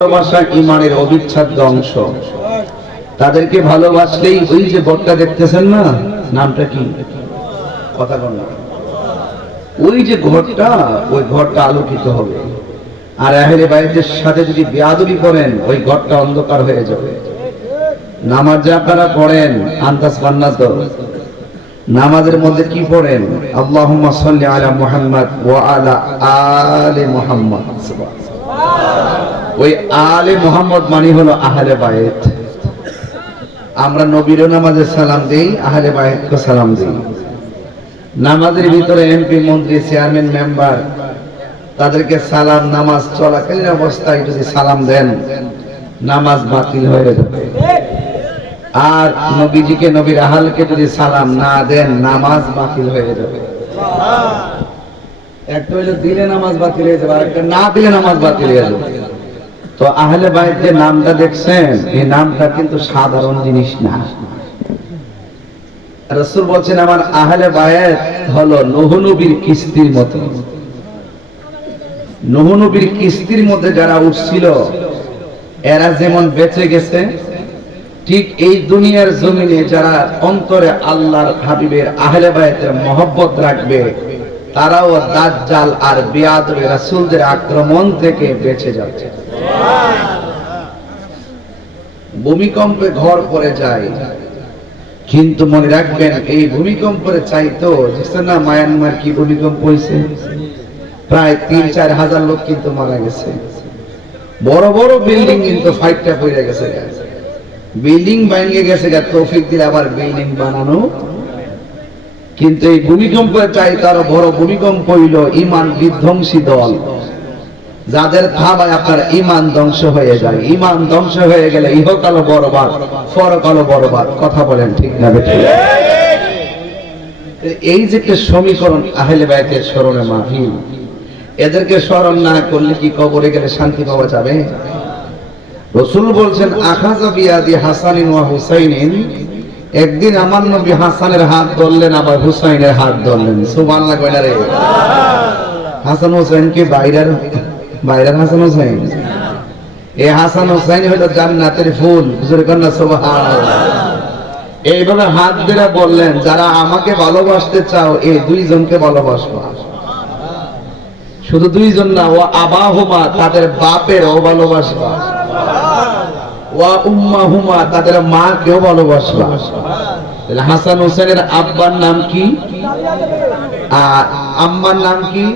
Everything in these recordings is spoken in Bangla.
ভালোবাসা ইমানের অবিচ্ছেদ্য অংশ। তাদেরকে ভালোবাসলেই ওই যে ঘরটা দেখতেছেন না, নামটা কি? কথা বল ওই যে ঘরটা, ওই ঘরটা আলোকিত হবে। আর আহেলে বাইতের সাথে যদি বেয়াদবি করেন, ওই ঘরটা অন্ধকার হয়ে যাবে। নামাজ যে আপনারা পড়েন আন্তাস পান্না তো নামাজের মধ্যে কি পড়েন? আল্লাহুম্মা সাল্লি আলা মুহাম্মদ ওয়া আলা আলি মুহাম্মদ। ওই আলে মোহাম্মদ মানি হলো আহলে বায়েত আমরা নবীর নামাজে সালাম দেই, আহলে বায়েতকে সালাম দেই। নামাজের ভিতরে এমপি, মন্ত্রী, চেয়ারম্যান, মেম্বার, তাদেরকে সালাম, নামাজ চলাকালীন অবস্থায় যদি সালাম দেন, নামাজ বাতিল হয়ে যাবে। আর নবীজিকে, নবীর আহালকে যদি সালাম না দেন, নামাজ বাতিল হয়ে যাবে। একটা হইল দিলে নামাজ বাতিল হয়ে যাবে, আর একটা না দিলে নামাজ বাতিল হয়ে যাবে। তো আহলে বাইত যে নামটা দেখছেন, এই নামটা কিন্তু সাধারণ জিনিস না। রসুল বলছেন, আমার আহলে বায়াত হলো নহনবীর কিস্তির মতো। নহনবীর কিস্তির মধ্যে যারা উঠছিল, এরা যেমন বেঁচে গেছে, ঠিক এই দুনিয়ার জমিনে যারা অন্তরে আল্লাহর হাবিবের আহলে বায়াতের মহব্বত রাখবে তারাও দাজ্জাল আর বিয়াদবে রাসূলদের আক্রমণ থেকে বেঁচে যাচ্ছে। ভূমিকম্পে ঘর পড়ে যায়। কিন্তু মনে রাখবেন, এই ভূমিকম্পের চাইতো দেখছেন না মায়ানমার কি ভূমিকম্প হয়েছে প্রায় তিন চার হাজার লোক কিন্তু মারা গেছে। বড় বড় বিল্ডিং কিন্তু ফাইটটা পড়ে গেছে। বিল্ডিং ভেঙে গেছে তৌফিক দিলে আবার বিল্ডিং বানানো কিন্তু এই ভূমিকম্পের চাই তার বড় ভূমিকম্প হইল ইমান বিধ্বংসী দল। যাদের থাবায় আপনার ইমান ধ্বংস হয়ে যায়। ইমান ধ্বংস হয়ে গেলে ইহকালো বরবাদ পরকালো বরবাদ। কথা বলেন ঠিক না এই যে সমীকরণ আহলে বাইতের স্মরণে মাহিম এদেরকে স্মরণ না করলে কি কবরে গেলে শান্তি পাওয়া যাবে? রসুল বলছেন আখাজা বিয়াদি হাসানিন ওয়া হুসাইনিন একদিন আমার নবী হাসানের হাত ধরলেন, আবার হুসাইনের হাত ধরলেন। সুবহানাল্লাহ কইলা রে। হাসান হোসেন কি বাইরের বাইরের হাসান হোসেন? এই হাসান হোসেন হলো জান্নাতের ফুল। হুজুর কন্যা, সুবহানাল্লাহ। এইভাবে হাত ধরে বললেন, যারা আমাকে ভালোবাসতে চাও এই দুইজনকে ভালোবাসবা। শুধু দুইজন না, ও আবাহুমা তাদের বাপের ও ভালোবাসবা। ওয়া তাদের ভালোবাসবা তাহলে হাসান হোসেনের আব্বার নাম কি? আর আম্মার নাম কি?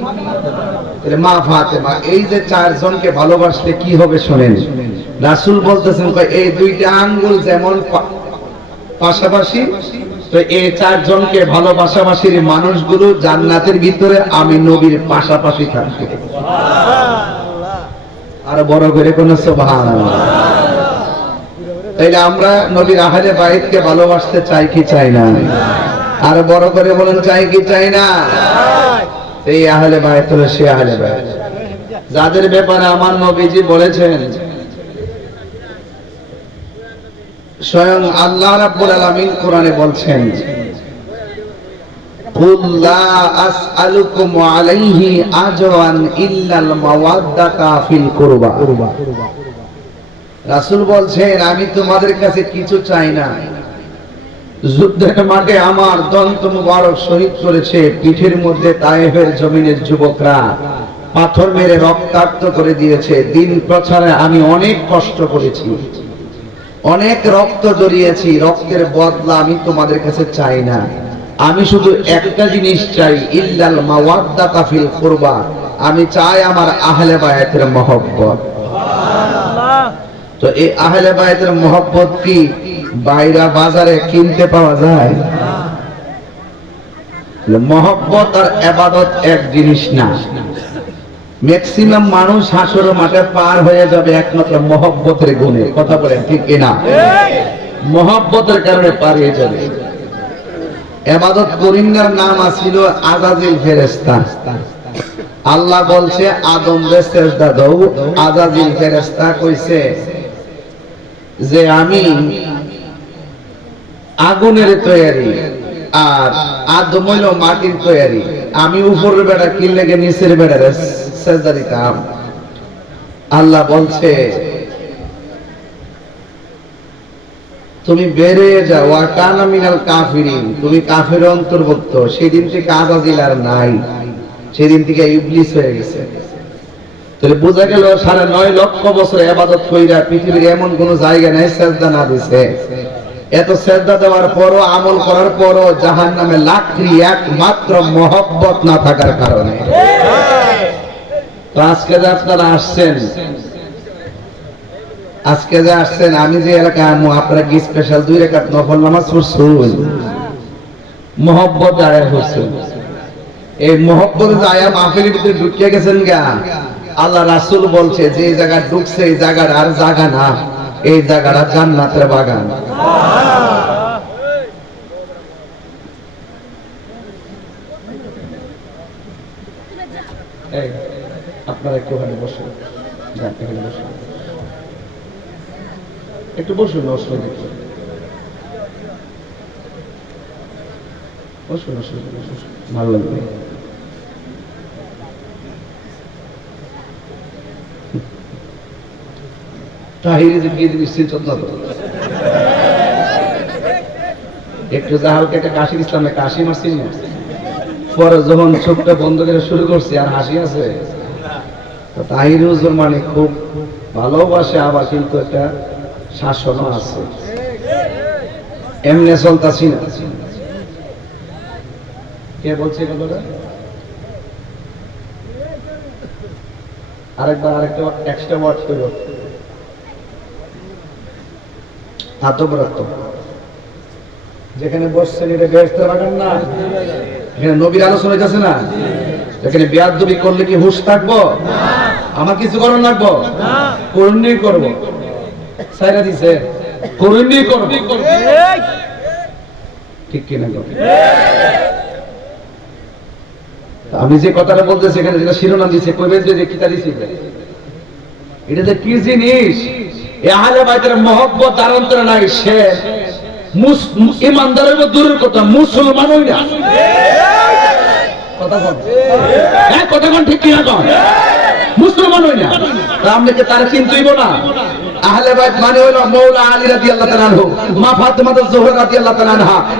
মা ফাতেমা। এই যে চারজনকে ভালোবাসলে কি হবে শোনেন। রাসূল বলতেছেন এই দুইটা আঙ্গুল যেমন পাশাপাশি তো এই চারজনকে ভালোবাসাবাসীর মানুষগুলো জান্নাতের ভিতরে আমি নবীর পাশাপাশি থাকবে। আর বড় করে কোন সুবহানাল্লাহ তাইলে আমরা নবীর আহলে বাইতকে ভালোবাসতে চাই কি চাই না আর বড় করে বলেন চাই কি চাই না এই আহলে বাইত হলো সে আহলে বাইত যাদের ব্যাপারে আমার নবীজি বলেছেন স্বয়ং আল্লাহ রাব্বুল আলামিন কোরআনে বলছেন قل لا أسألكم عليه أجرا إلا المودة في القربى রাসূল বলছেন, আমি তোমাদের কাছে কিছু চাই না। যুদ্ধের মাঠে আমার দন্ত মুবারক শহীদ করেছে। পিঠের মধ্যে তায়েফের জমিনের যুবকরা পাথর মেরে রক্তাক্ত করে দিয়েছে। দিন প্রচারে আমি অনেক কষ্ট করেছি। অনেক রক্ত জড়িয়েছি। রক্তের বদলা আমি তোমাদের কাছে চাই না। আমি শুধু একটা জিনিস চাই, ইল্লাল মাওয়াদ্দা ফিল কুরবা। আমি চাই আমার আহলে বায়াতের মহব্বত। তো এই আহলে বায়াতের মহব্বত কি বাইরা বাজারে কিনতে পাওয়া যায়? মহব্বত আর এবাদত এক জিনিস না। ম্যাক্সিমাম মানুষ হাসর মাঠে পার হয়ে যাবে একমাত্র মহব্বতের গুণে। কথা বলেন ঠিক কিনা? মহব্বতের কারণে পার হয়ে যাবে। এবাদত করিন্নার নাম আছিল আজাজিল ফেরেস্তা আল্লাহ বলছে আদম রে সেজদা আজাজিল ফেরেস্তা কইছে যে আমি আগুনের তৈরি আর আদম হইল মাটির তৈরি আমি উপরের বেড়া কিনলে নিচের বেড়া সেজারি কাম আল্লাহ বলছে, তুমি বেড়ে যাও আর কানা মিনাল কাফিরিন। তুমি কাফের অন্তর্ভুক্ত। সেদিন থেকে আজাজিলার নাই। সেদিন থেকে ইবলিস হয়ে গেছে। তাহলে বোঝা গেল সাড়ে নয় লক্ষ বছর আবাদত কইরা পৃথিবীর এমন কোন জায়গা নাই সেজদা না দিছে। এত সেজদা দেওয়ার পরও, আমল করার পরও জাহান নামে লাকড়ি একমাত্র মহব্বত না থাকার কারণে। আজকে যে আপনারা আসছেন, আজকে যে আসছেন, আমি যে এলাকায় আমু আপনারা কি স্পেশাল দুই রেখাত নফল নামাজ পড়ছুন? মহব্বত আয়া হচ্ছেন এই মহব্বত আয়া মাহফিলের ভিতরে ঢুকিয়ে গেছেন গা। আল্লাহ রাসূল বলছে, যে জায়গা ঢুকছে, এই জায়গার আর জায়গা না, এই জায়গাটা জান্নাতের বাগান আপনারা একটু ওখানে বসুন বসুন একটু বসুন অসুবিধা। বসুন অসুবিধা। ভালো লাগবে একটু জাহালকে একটা পরে যখন বন্ধ করে শুরু করছি, আর হাসি আছে তাহির হুজুর মানে খুব ভালোবাসে, আবার কিন্তু একটা আছে। চলতাছি না। কে বলছে আরেকবার আরেকটা এক্সট্রা ওয়ার্ড করো আত্মব্রত যেখানে বসছেন, এটা বেহেস্তের বাগান না? এখানে নবীর আলোচনা হইতেছে না? এখানে বিয়াদবি করলে কি হুশ থাকব? আমার কিছু করার লাগবো? করুণই করব। সাইরা দিছে, করুণই করব। ঠিক কিনা? আমি যে কথাটা বলতেছি এখানে যেটা শিরোনাম দিছে, কইবেন যে কিতা দিছি এটা যে কি জিনিস? আহলে বাইতের মহব্বত আর অন্তরে নাই, সে ইমানদারের দূরের কথা, মুসলমান হই না। কথা বল হ্যাঁ কথা কন, ঠিক কিনা কন? মুসলমান হই না। তা আমরা কি তারা চিন্তুইব না? আহলে বাইত মানে হলো মৌলা আলী রাদিয়াল্লাহু তাআলা মা ফাতেমা জোহরা রাদিয়াল্লাহু তাআলা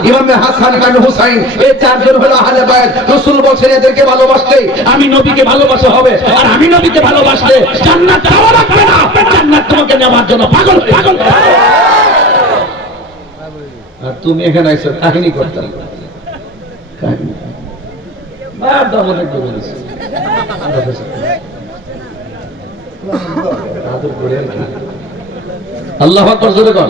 ইমাম হাসান খান হুসাইন, এই চারজন হলো আহলে বাইত। রাসূল বলেন এদেরকে ভালোবাসতে আমি নবীকে ভালোবাসা হবে, আর আমি নবীকে ভালোবাসলে জান্নাত পাওয়া লাগবে না। জান্নাত তোমাকে নেওয়ার জন্য পাগল পাগল আর তুমি এখানে আইছো, কাহিনী করতে কাহিনী। মার দাম অনেক বলেছি আদর করে আল্লাহ আকবার জোরে কর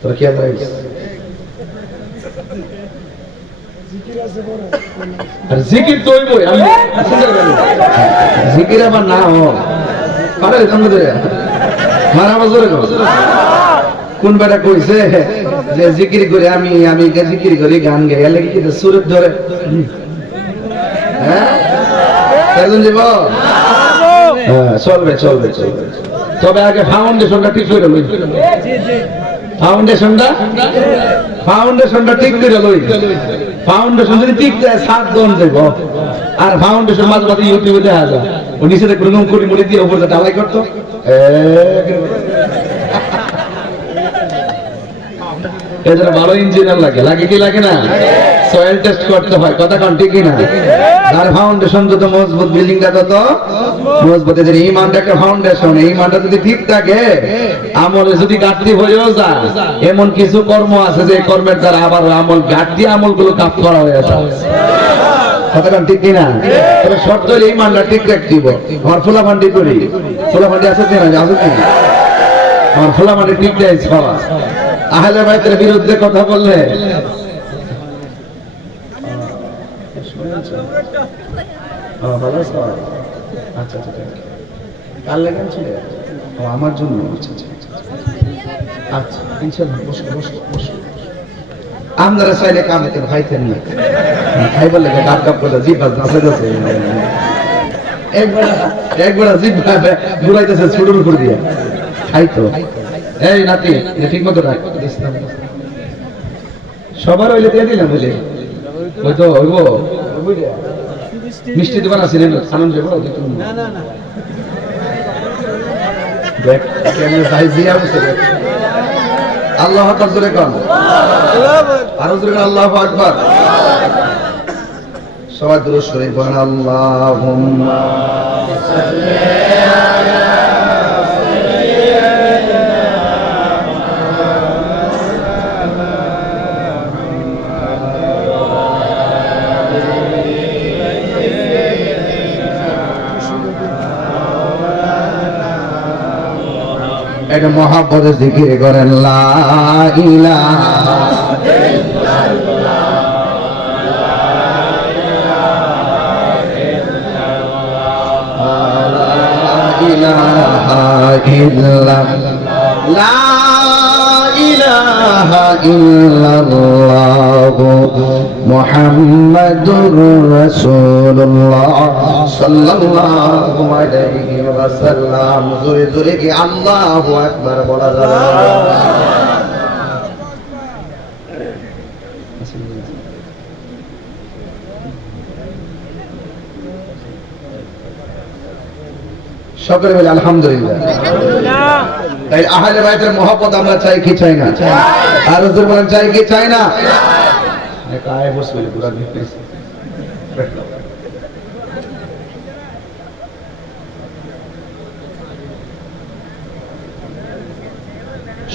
তোর কি আল্লাহ আর জিকির তো হইবই আমি জিকির আবার না হ পারে তোমরা ধরে মারা আবার কোন বেটা কইছে যে জিকির করে আমি আমি জিকির করি গান গাই এলে কি সুরত ধরে? হ্যাঁ? হ্যাঁ চলবে চলবে চলবে। তবে আগে ফাউন্ডেশনটা ঠিক করে লই। ফাউন্ডেশনটা ফাউন্ডেশনটা ঠিক করে লই। ফাউন্ডেশন যদি ঠিক দেয়, সাত দন দেব। আর ফাউন্ডেশন মাঝে মাঝে ইউটিউবে দেখা যায়। ও নিচে দেখো রুম করি মুড়ি দিয়ে উপরে ডালাই করতো। এদের ভালো ইঞ্জিনিয়ার লাগে। লাগে কি, লাগে না? সয়েল টেস্ট করতে হয়। কথা কোন, ঠিক না যার ফাউন্ডেশন যত মজবুত বিল্ডিংটা তত মজবুত। এদের ইমানটা একটা ফাউন্ডেশন এই ইমানটা যদি ঠিক থাকে, আমলে যদি ঘাটতি হয়েও যায়, এমন কিছু কর্ম আছে যে কর্মের দ্বারা আবার আমল, ঘাটতি আমলগুলো কাপ করা হয়ে যায়। কথাটা ঠিক কিনা? তবে শর্ত হলে ইমানটা ঠিক রাখতিব আমার ফুলা করি। ফুলা ফান্ডি আছে কিনা? আছে কি? আমার ফুলা ঠিক দেয় আহলে বাইতের বিরুদ্ধে কথা বললে ও, আচ্ছা। আচ্ছা ও আমার জন্য। আচ্ছা আচ্ছা আচ্ছা, আচ্ছা। আচ্ছা চাইলে খাইতেন না খাইবার করে একবার একবার ঘুরাইতেছে ছুটুর উপর দিয়ে। খাইতো। এই নাতি ঠিক মতো রাখ সবার হইলে দিয়ে দিলাম বুঝলি ওই তো হইব। মিষ্টি দোকান আছে আনন্দ যাব না না না। দেখ কেমনে ভাই জিয়া বসে আল্লাহ আকবার জোরে কন। আরও জোরে আল্লাহ আকবর। সবাই দূর শরীফ পড়েন মহাপদে জিকির করেন লা ইলাহা ইলাহা ইল্লাল্লাহ লা ইলাহা ইল্লাল্লাহ মুহাম্মাদুর রাসূলুল্লাহ সাল্লাল্লাহু আলাইহি ওয়াসাল্লাম জোরে জোরে কি আল্লাহু আকবার বলা যাবে সকলে বলে আলহামদুলিল্লাহ। তাই আহলে বাইতের মহব্বত আমরা চাই কি চাই না? আর হুজুর বলেন চাই কি চাই না? বসবে পুরা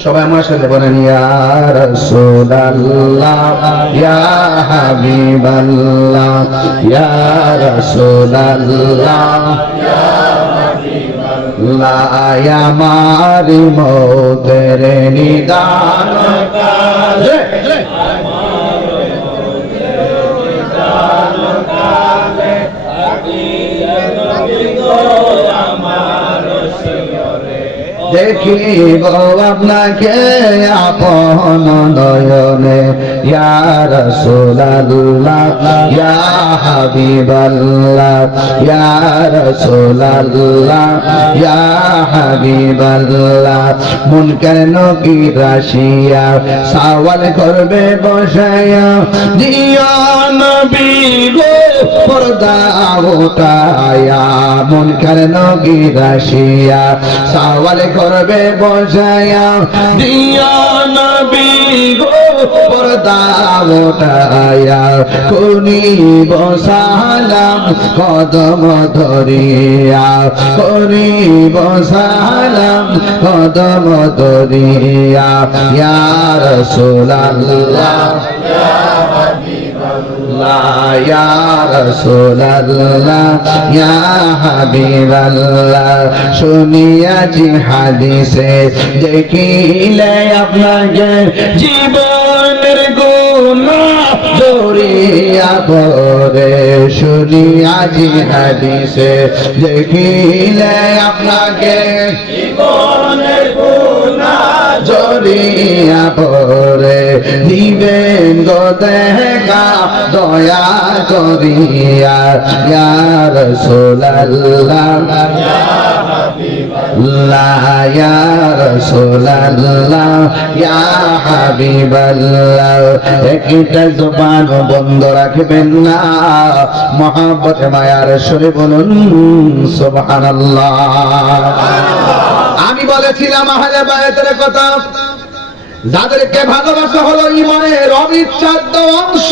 সবাই আমার সাথে বলেন, ইয়া রাসূলুল্লাহ, ইয়া হাবিবাল্লাহ, ইয়া রাসূলুল্লাহ লায়া মারি মোদের নিদান কালে দেখিব আপনাকে আপন নয়নে। ইয়া রাসূলুল্লাহ, ইয়া হাবিবাল্লাহ মুনকার নকি রাশিয়া? সওয়াল করবে বসায়া দিয়া পর্দা উঠায়া মুনকার নকি রাশিয়া? সওয়াল করবে বসায়া দিয়া নবী গো পর্দা উঠায়া। কোনি বসালাম কদম ধরিয়া। কোনি বসালাম কদম ধরিয়া। ইয়া রাসূলুল্লাহ আল্লাহ, ইয়া রাসূলুল্লাহ, ইয়া হাবিবাল্লাহ, শুনিয়াছি হাদিসে, দেখিলে আপনাকে জীবনের গুনাহ জড়িয়া পড়ে। শুনিয়াছি হাদিসে, দেখিলে আপনাকে জীবনের গুনাহ জড়িয়া পড়ে। দিবেন গো দেখা, দয়া করিয়া। ইয়া রাসূলুল্লাহ। আল্লাহ ইয়া রাসূলুল্লাহ। ইয়া হাবিবাল্লাহ। একটা জবান বন্ধ রাখবেন না। মহাব্বত মায়ার সরে বলুন, সুবহানাল্লাহ। আমি বলেছিলাম, আহলে বায়াতের কথা। যাদেরকে ভালোবাসা হলো ইমানের অবিচ্ছেদ্য অংশ।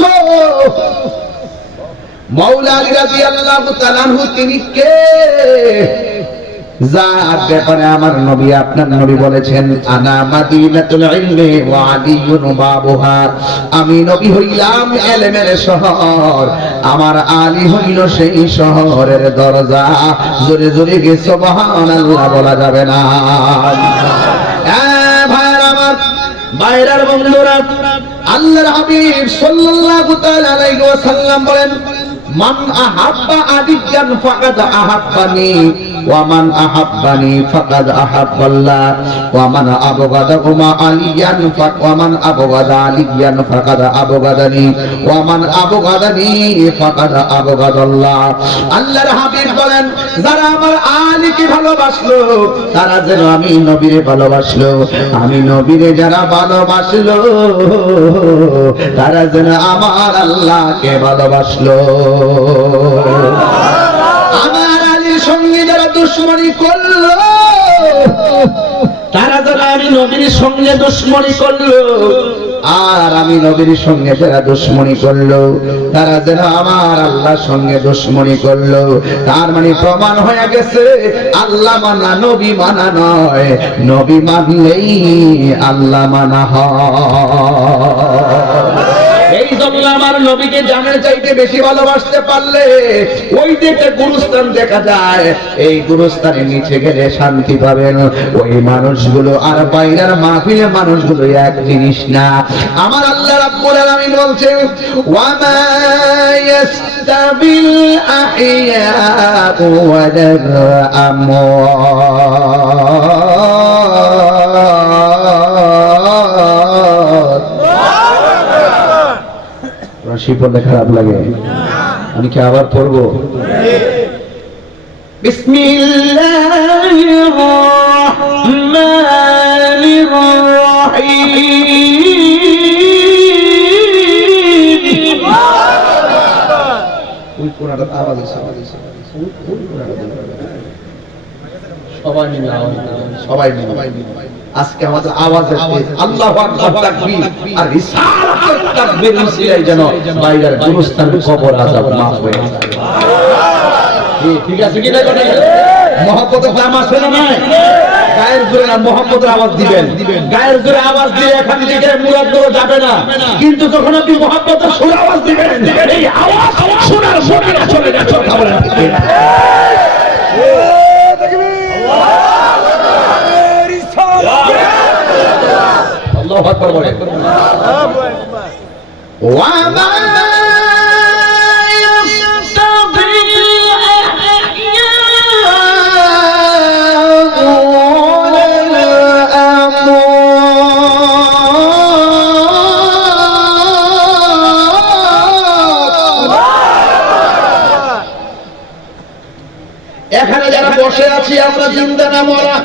মৌলা আলী রাজি আল্লাহ তিনি কে? যার ব্যাপারে আমার নবী, আপনার নবী বলেছেন, আনা মাদিনাতুল ইলমি ওয়া আলিয়ুন বাবুহা। আমি নবী হইলাম ইলমের শহর, আমার আলী হইল সেই শহরের দরজা। জোরে জোরে গে, সুবহানাল্লাহ, বলা যাবে না। বাইরের বন্ধুরা, আল্লাহর হাবিব সাল্লাল্লাহু তাআলা আলাইহি ওয়াসাল্লাম বলেন, মান আহাব্বা আদিয়ান ফাকাদ আহাব্বানি। ওয়া মান আহাব্বানি ফাকাদ আহাব্বাল্লাহ ওয়া মান আবগাদাহুমা আলিয়ান ফাক ওয়া মান আবগাদা আলিয়ান ফাকাদ আবগাদানি ওয়া মান আবগাদানি ফাকাদ আবগাদাল্লাহ। আল্লাহর হাবিব বলেন, যারা আমার আলীকে ভালোবাসলো, তারা যেন আমি নবীরে ভালোবাসলো, আমি নবীরে যারা ভালোবাসলো, তারা যেন আমার আল্লাহকে ভালোবাসলো। দুশ্মনী করল। তারা যারা আমি নবীর সঙ্গে দুশ্মনী করল। আর আমি নবীর সঙ্গে যারা দুশ্মনী করল, তারা যেন আমার আল্লাহ সঙ্গে দুশ্মনী করল। তার মানে প্রমাণ হয়ে গেছে, আল্লাহ মানা, নবী মানা নয়। নবী মানলেই আল্লাহ মানা হয়। এই জন্য আমার নবীকে জানার চাইতে বেশি ভালোবাসতে পারলে ওই দিকে গুরুস্থান দেখা যায়। এই গুরুস্থানের নিচে গেলে শান্তি পাবেন। ওই মানুষগুলো আর বাইরের মাহফিলের মানুষগুলো এক জিনিস না। আমার আল্লাহ রাব্বুল আলামিন বলছেন, ওয়ামা ইয়াস্তাবিল আহইয়া ওয়াল আমওয়াত। রাশি পড়লে খারাপ লাগে। আমি কি আবার পড়ব? সবাই মিলে সবাই মিলে। আজকে আমাদের আওয়াজ আল্লাহু আকবার তাকবীর রিসালাতুল তাকবীর যেন বাইরের গুরুস্থান কবর আযাব মাফ হয়ে ঠিক আছে কি না কথা? মহব্বতের আছে না নাই? গায়ের জোরে না মহব্বতের আওয়াজ দিবেন? গায়ের জোরে আওয়াজ দিয়ে এখান থেকে মুরাদ করে যাবে না। কিন্তু যখন আপনি মহব্বতের সুর আওয়াজ দিবেন, এই আওয়াজ শোনার শোনার চলে যাচ্ছে কথা বলেন ঠিক কিনা? আল্লাহু আকবার বলেন। ওয়ামা এখানে যারা বসে আছি আমরা জিন্দা না মরা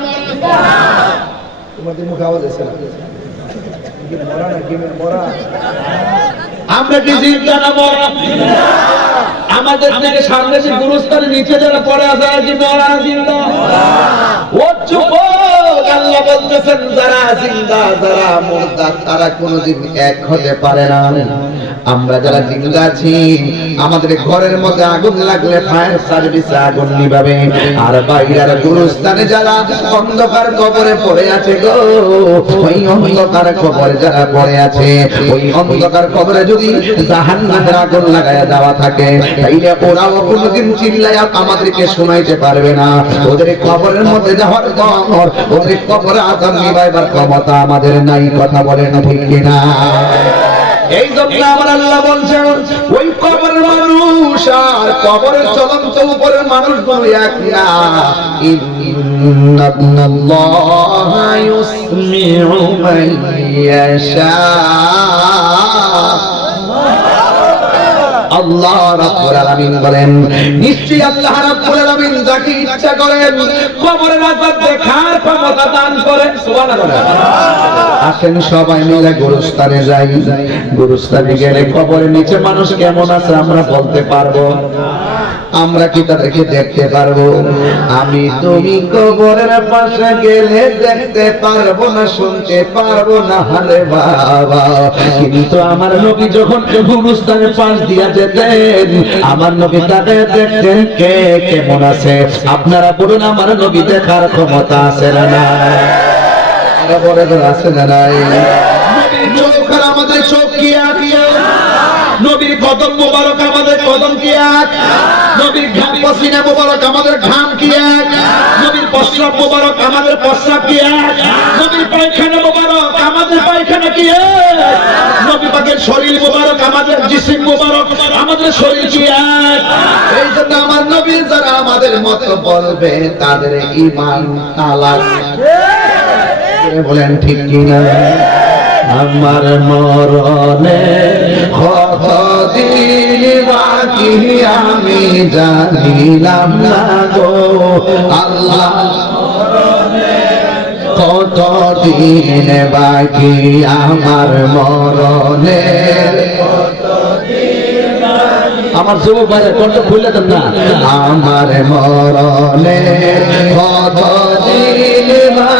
তোমাদের মুখে আওয়াজ আছে না কি মরা না কি মরা আমরা কি জিন্দা না মরা? আমাদের থেকে সামনে যে গুরুস্থানে নিচে যারা পড়ে আছে আর কি মরা জিন্দা? ও চুপ আল্লাহ বলতেছেন, যারা জিন্দা, যারা মুর্দা, তারা কোনোদিন এক হতে পারে না। আমরা যারা জিন্দা আছি, আমাদের ঘরের মধ্যে আগুন লাগলে ফায়ার সার্ভিসে আগুন নিভাবে। আর বাইরের গুরুস্থানে যারা অন্ধকার কবরে পড়ে আছে গো, ওই অন্ধকার কবরে যারা পড়ে আছে, ওই অন্ধকার কবরে যদি জাহান্নামের আগুন লাগায়া দেওয়া থাকে, তাইলে ওরাও কোনোদিন চিল্লায় আমাদেরকে শোনাইতে পারবে না। ওদের কবরের মধ্যে যাওয়ার পর, ওদের কবরে আগুন নিভাইবার ক্ষমতা আমাদের নাই, কথা বলেন ঠিক কিনা? এই জন্য আমার আল্লাহ বলছেন, ওই কবরের মানুষ আর কবরের চলন্ত উপরের মানুষগুলো এক না। ইন্নাল্লাহা ইউসমিউ মান ইয়াশা। আল্লাহ রাব্বুল আলামিন বলেন, নিশ্চয়ই আল্লাহ রাব্বুল আলামিন যাকে ইচ্ছা করেন, কবরের আযাব দেখার ক্ষমতা দান করেন, সুবহানাল্লাহ। আসেন সবাই মিলে গোরস্থানে যাই। গোরস্থানে গেলে কবরের নিচে মানুষ কেমন আছে আমরা বলতে পারব? আমরা কি তাদেরকে দেখতে পারব? আমি তুমি কবরের পাশে গেলে দেখতে পারব না, শুনতে পারব না, হারে বাবা। কিন্তু আমার নবী যখন গুরুস্থানের পাশ দিয়া যেতেন, আমার নবী তাকে দেখতেন কে কেমন আছে। আপনারা বলুন, আমার নবী দেখার ক্ষমতা আছে না বলে তো আছে না নাই? আমাদের চোখ কি আকিয়া নবীর কদম মোবারক আমাদের কদম কি এক? নবীর ঘাম পসিনা মোবারক আমাদের ঘাম কি এক? নবীর প্রস্রাব মোবারক আমাদের প্রস্রাব কি এক? নবীর পায়খানা মোবারক আমাদের পায়খানা কি এক? নবী পাকের শরীর মোবারক আমাদের জিসিম মোবারক আমাদের শরীর কি এক? এই জন্য আমার নবীর যারা আমাদের মতো বলবে তাদের ইমান তালাক বলেন ঠিক কিনা? আমার মরণে কত দিন বাকি আমি জানিলাম না গো। আল্লাহ, কত দিন বাকি আমার মরণে। আমার যুবক ভাইরা কণ্ঠ খুললে দেন না। আমার মরণে কত দিন বাকি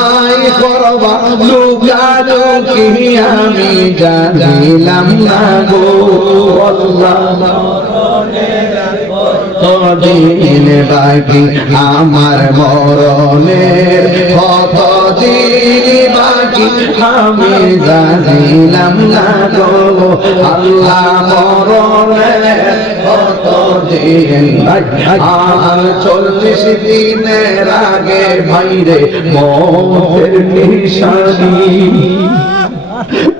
করবা? লুকা লুকি আমি জানিলাম না গো। কতদিন বাকি আমার মরণের? কতদিন বাকি আমি জানিলাম না গো। আল্লাহ মরণের কতদিন আর চল্লিশ দিনের আগে ভাইরে মনের নিশানি।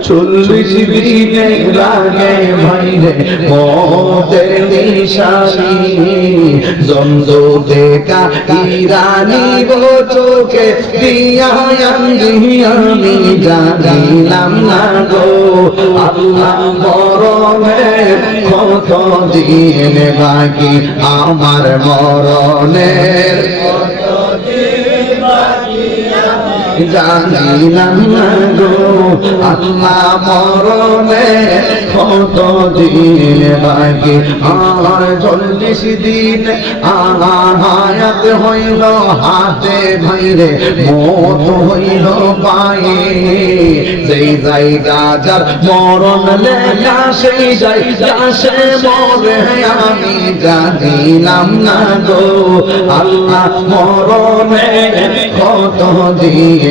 চল্লিশ দিনের আগে ভাইরে, মতের নিশানি। জন্দ দেখা ইরানি গো চোখে আমি জানিলাম না গো। আল্লাহ মরণের কত দিন বাকি, আমার মরণের জানিলাম গো, আল্লাহ মরণে কত দিন আর চল্লিশ দিন আমার হায়াত হইল, হাতে ভাইরে মত হইল জায়গা যার মরণ লেখা, সেই জায়গা সে মরে। আমি জানিলাম না গো, আল্লাহ মরণে কত দিন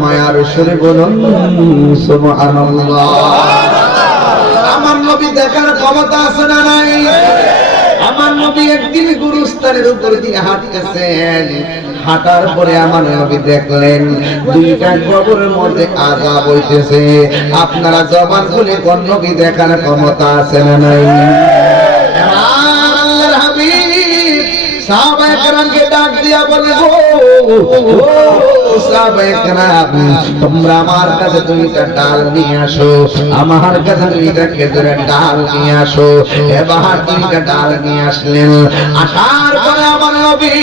মায়ার বলুন আমার নবী দেখার ক্ষমতা আছে না নাই? আমার নবী একদিন হাঁটার পরে আমার নবী দেখলেন দুইটা কবরের মধ্যে আজাব হইতেছে। আপনারা জবান খুলে কোন নবী দেখার ক্ষমতা আছে না নাই? সাহাবায়ে কেরামকে ডাক দিয়া বলে গো ও সাহাবায়ে কেরাম তোমরা আমার কাছে দুইটা ডাল নিয়ে আসো, আমার কাছে দুইটা খেজুরের ডাল নিয়ে আসো। এবার দুইটা ডাল নিয়ে আসলেন। আসার পরে আমার নবী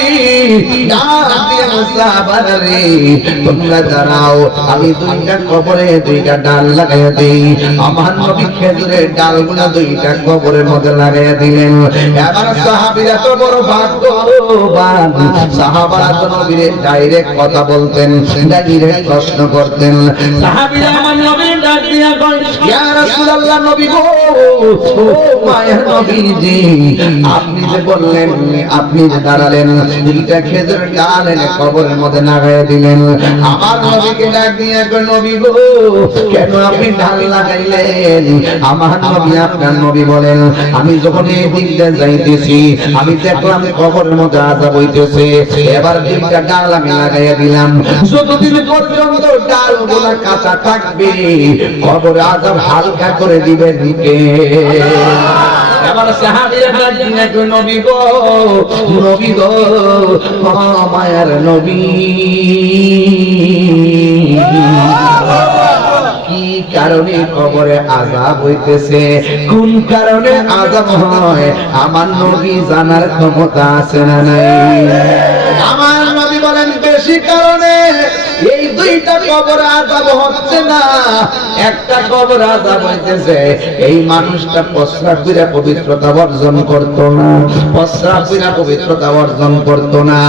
তোমরা আমি দুইটা কবরে দুইটা ডাল দিই। আমার নবী দুইটা মধ্যে লাগাইয়া দিলেন। এবার সাহাবীরা তো বড় ভাগ্যবান। ডাইরেক্ট কথা বলতেন ডাইরেক্ট প্রশ্ন করতেন। আমার নবীর আপনি যে দাঁড়ালেন এনে কবরের মধ্যে দিলেন। আমার নবীকে ডাক নবী গো, কেন আপনি লাগাইলেন? আমার নবী আপনার নবী বলেন, আমি যখন এই দিকটা যাইতেছি, আমি দেখলাম কবরের মধ্যে আজাব হইতেছে। এবার দুইটা ডাল আমি লাগাইয়া দিলাম। যতদিন পর্যন্ত ডালগুলা কাঁচা থাকবে কবরে আজাব হালকা করে দিবেন কে এবার সাহাবীরা ডাক দিয়া নবী গো নবী গো মায়ার নবী। কি কারণে কবরে আজাব হইতেছে? কোন কারণে আজাব হয়? আমার নবী জানার ক্ষমতা আছে না নাই? আমার বেশি কারণে এই দুইটা কবর আজাব হচ্ছে না। একটা কবর আজাব হইতেছে, এই মানুষটা প্রস্রাব করে পবিত্রতা অর্জন করত না। প্রস্রাব করে পবিত্রতা অর্জন করত না।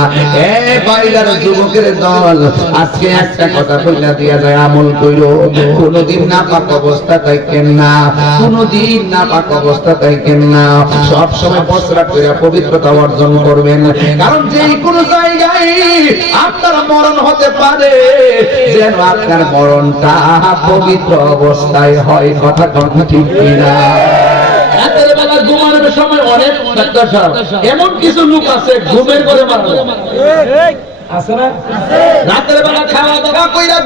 এ বাইরের যুবকের দল, আজকে একটা কথা কইলা দিয়া যায়, আমল কইরো, কোনদিন না পাক অবস্থা থাকেন না। কোনদিন না পাক অবস্থা থাকেন না। সব সময় প্রস্রাব করে পবিত্রতা অর্জন করবেন। কারণ যে কোনো জায়গায় আপনি আপনার মরণ হতে পারে। যেন আপনার মরণটা পবিত্র অবস্থায় হয় কথা কথা ঠিক কিনা? রাতের বেলা ঘুমানোর সময় অনেক ডাক্তার সাহেব এমন কিছু লোক আছে ঘুমের করে মারা আছে না? রাতের বেলা খাওয়া দাওয়া কইরা